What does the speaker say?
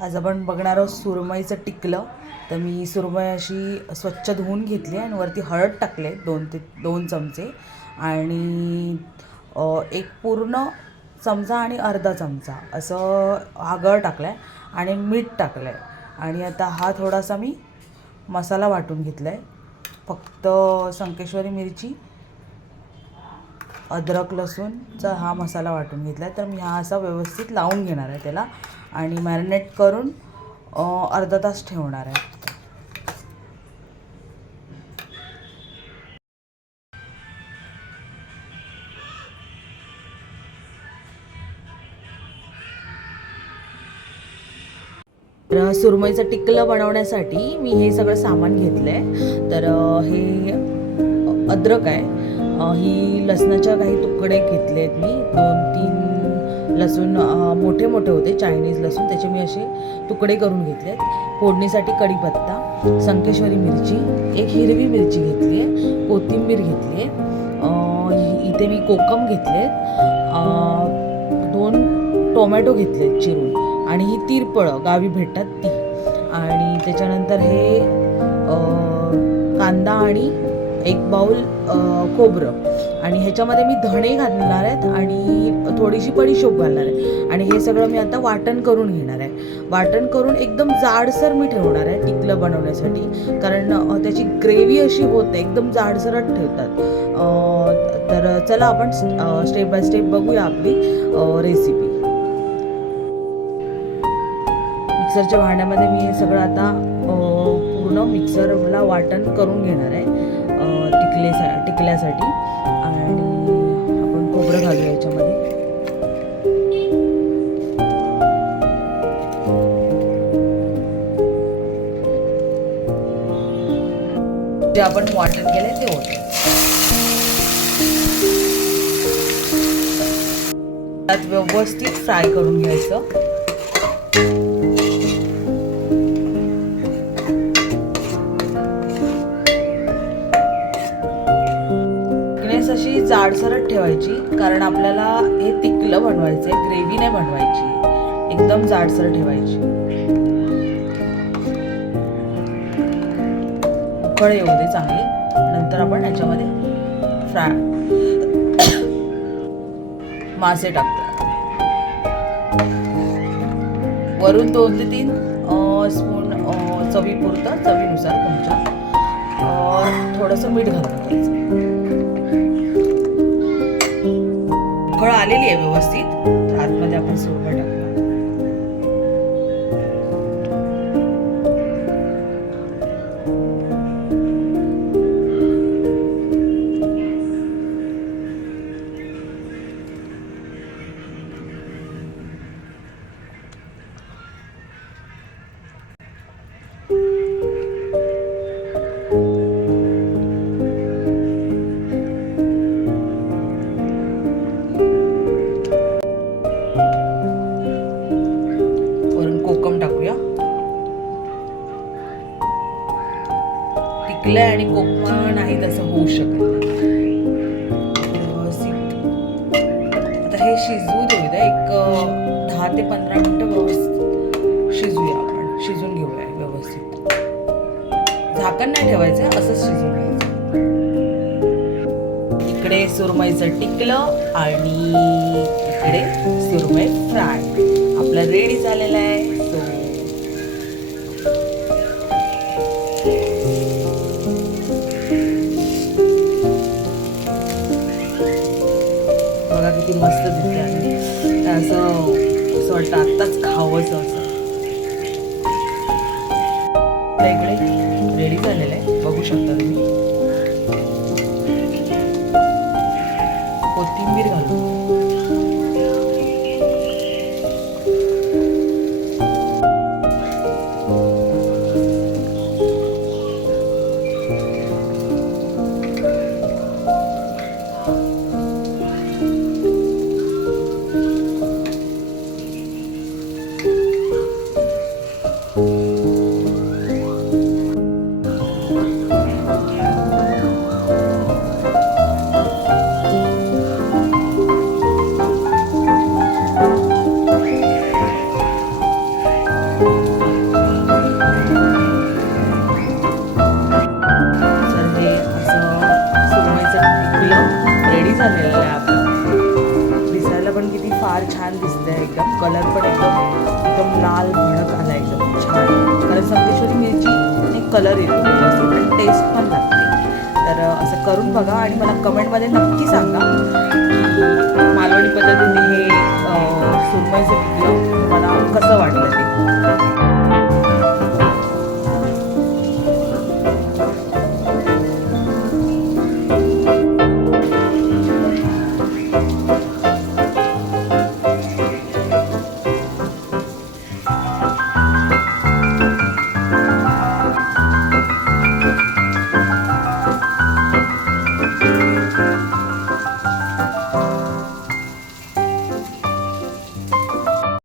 आज आपण बघणार आहोत सुरमईचं टिकलं. तर मी सुरमई अशी स्वच्छ धुवून घेतली आणि वरती हळद टाकले 2 चमचे आणि एक पूर्ण चमचा आणि अर्धा चमचा असं आगळ टाकलं आहे आणि मीठ टाकलं आहे. आणि आता हा थोडासा मी मसाला वाटून घेतला आहे. फक्त संकेश्वरी मिरची, अद्रक लसूणचा हा मसाला वाटून घेतला आहे. तर मी हा असा व्यवस्थित लावून घेणार आहे त्याला आणि मॅरिनेट करून अर्धा तास ठेवणार आहे. तर सुरमईचं टिकलं बनवण्यासाठी मी हे सगळं सामान घेतलं आहे. तर हे अद्रक आहे, ही लसणाच्या काही तुकडे घेतले आहेत मी. 2-3 लसूण मोठे मोठे होते, चायनीज लसूण, त्याचे मी असे तुकडे करून घेतले आहेत. फोडणीसाठी कढीपत्ता, संकेश्वरी मिरची, एक हिरवी मिरची घेतली आहे, कोथिंबीर घेतली आहे, इथे मी कोकम घेतले आहेत, 2 टोमॅटो घेतले आहेत चिरून, आणि ही तिरपळं गावी भेटतात ती, आणि त्याच्यानंतर हे कांदा आणि 1 बाउल खोबरं, आणि ह्याच्यामध्ये मी धणे घालणार आहेत आणि थोडीशी बडीशोप घालणार आहे. आणि हे सगळं मी आता वाटण करून घेणार आहे. वाटण करून एकदम जाडसर मी ठेवणार आहे टिकलं बनवण्यासाठी, कारण त्याची ग्रेव्ही अशी होते, एकदम जाडसरच ठेवतात. तर चला आपण स्टेप बाय स्टेप बघूया आपली रेसिपी. मिक्सरच्या भांड्यामध्ये मी हे सगळं आता पूर्ण मिक्सरला वाटण करून घेणार आहे टिकल्यासाठी. आणि आपण खोबरं घालूया याच्यामध्ये. जे आपण वाटण केले ते होते त्यात व्यवस्थित फ्राय करून घ्यायचं. अशी जाडसरच ठेवायची, कारण आपल्याला हे टिकलं बनवायचं आहे, ग्रेव्ही नाही बनवायची, एकदम जाडसर ठेवायची. उकळ येऊ दे चांगली, नंतर आपण याच्यामध्ये मासे टाकतो. वरून 2 ते 3 स्पून चवीपुरतं, चवीनुसार तुमच्या, थोडंसं मीठ घालून घ्यायचं. उकळ आलेली आहे व्यवस्थित, तर आतमध्ये आपण सुरमई टाकूया. कोकम टाकूया. टिकलं आणि कोकम नाही तसं होऊ शकत व्यवस्थित. आता हे शिजवू देऊया, एक 10 ते 15 मिनिटं व्यवस्थित शिजूया. आपण शिजून घेऊया व्यवस्थित, झाकण नाही ठेवायचं, असंच शिजून घ्यायचं. इकडे सुरमईचं टिकलं आणि इकडे सुरमई फ्राय आपलं रेडी झालेलं आहे. बघा किती मस्त दिसते आणि असं वाटतं आत्ताच खावंसं असं. इकडे रेडी झालेलं आहे, बघू शकता तुम्ही. कोथिंबीर घालू. तर हे असं सुरमईचं टिकलं रेडी झालेलं आहे आपलं. दिसायला पण किती फार छान दिसतंय, एकदम कलर पण एकदम लाल भडक आला, एकदम छान. कारण संदेश्वरी मिरची एक कलर येतो व्यवस्थित आणि टेस्ट पण लागते. तर असं करून बघा आणि मला कमेंटमध्ये नक्की सांगा की मालवणी पद्धतीने हे सुरमईचं टिकलं